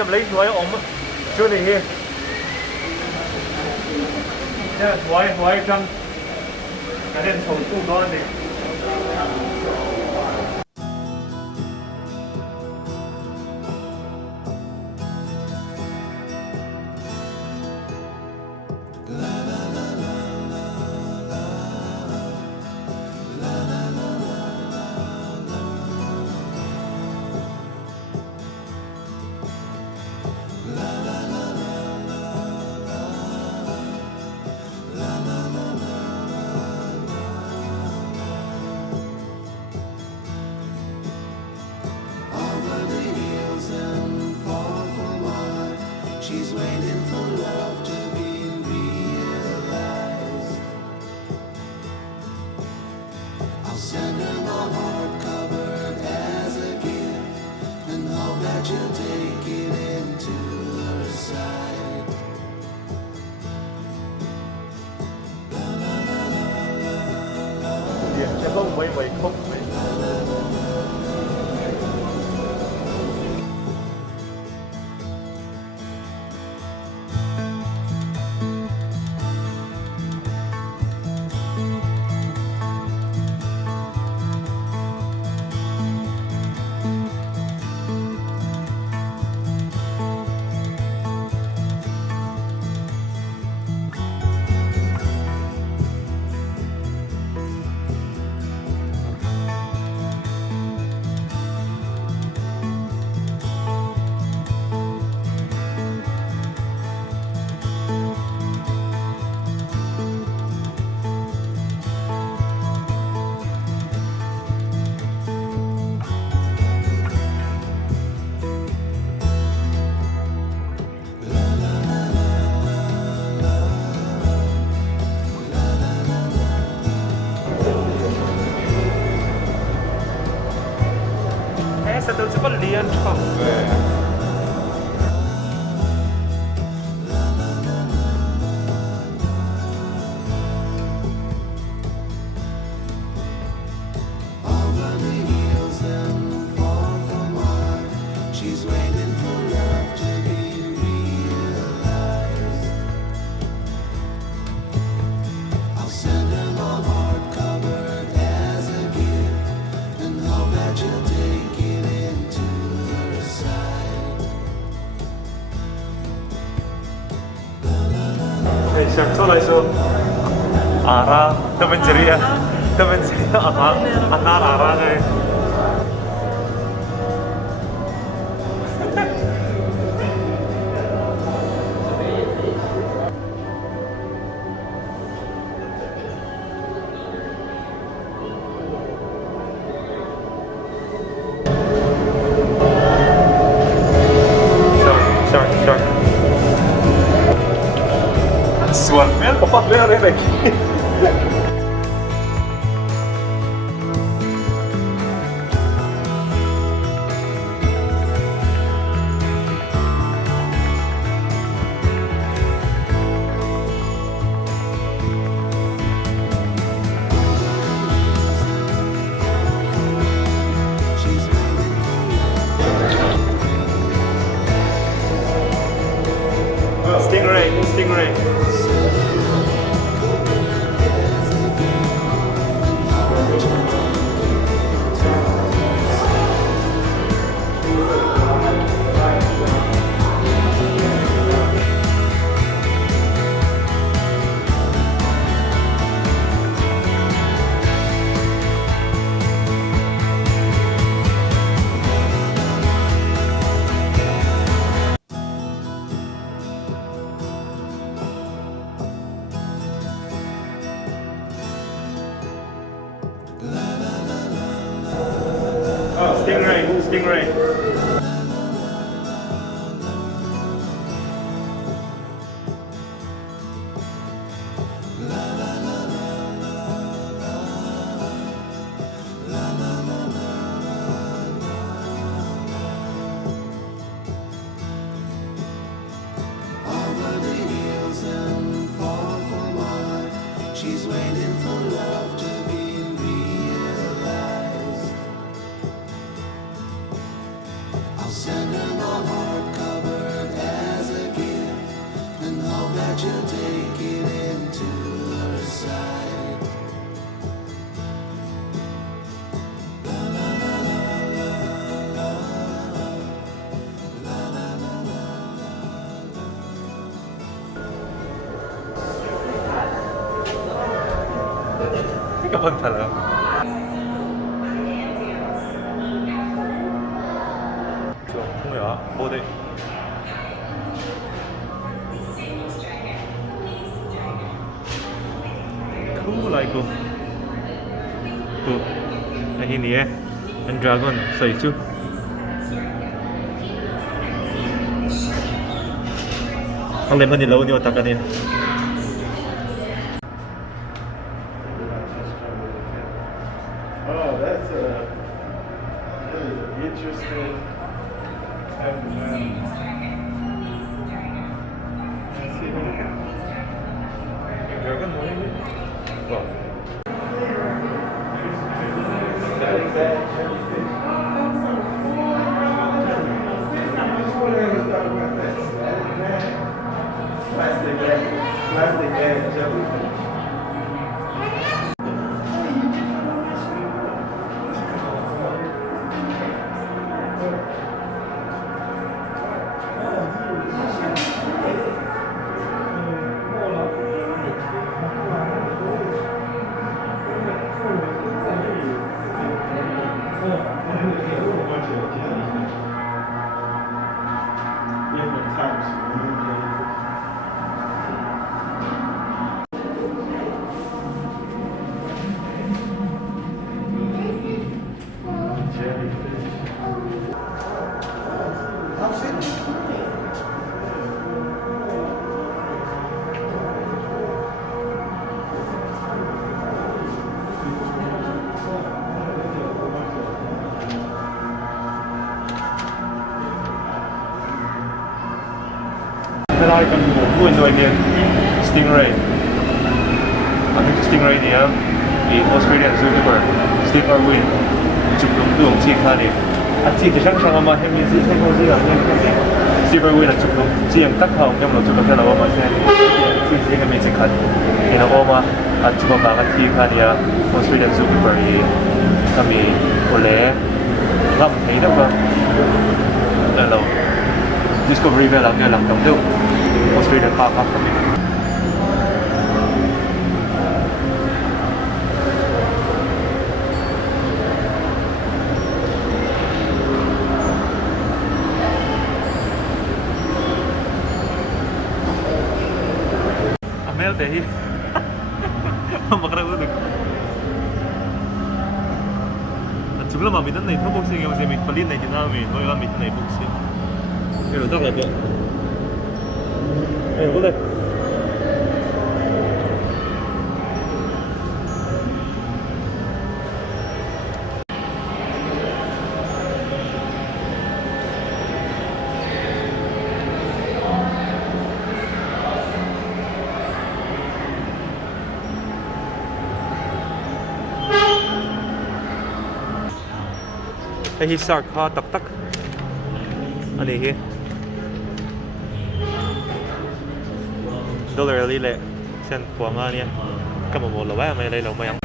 nhập lấy chuối ống chưa để hi nha chuối trong cái đèn sầu tu đó này She's waiting for love to be realized. I'll send her my heart covered as a gift and hope that you'll take it into her side. Điểm cho không mấy mấy không mấy Essa deu de bolinha, Over the hills and far from mine, she's waiting for love to be realized. I'll send her my heart covered as a gift and hope that you'll take it into her side. Siya tulay so ara temen ceria apa anak ara nih Shark suaranya tepat dia lagi She's waiting for love. Stingray Stingray Over the hills and far from mine, she's waiting for love to be realized. Kapag talaga. 뭐야? 뭐래? Cool like cool. Cool. Anh nhìn đi anh dragon sợi chứ. Ang lemon ni lawan ni otak kanina. Oh, that's interesting. Dragon 뭐야? 와. Plastic bag jellyfish. Different types of moon jellyfish. Meron kang buo enjoy din stingray. Ang stingray niya Australian zookeeper Steve Irwin chụp đúng đường chi khai đi. Anh chị thì chắc chắn là mà em nhìn thấy không gì là em không biết. Steve Irwin là chụp đúng chi em tắc hồng em là chụp cái là mà xem chi gì em nhìn thấy khai. Thì nó ôm mà chụp bằng cái chi khai đi Australian zookeeper thì kami oleh làm thấy đâu cơ. Là Discovery về là làm tổng đâu Australian Park kami. Amel teh. Makarag ulit. At sebelum kami na ito boxing yung semi palit na namin, kung kami na boxing. Pero tak lah tu. Boleh. Hisar kha tak tak. Ani hi. Dollar lile sen puanga nia. Kamu mau lawa mai lai lo mai yang.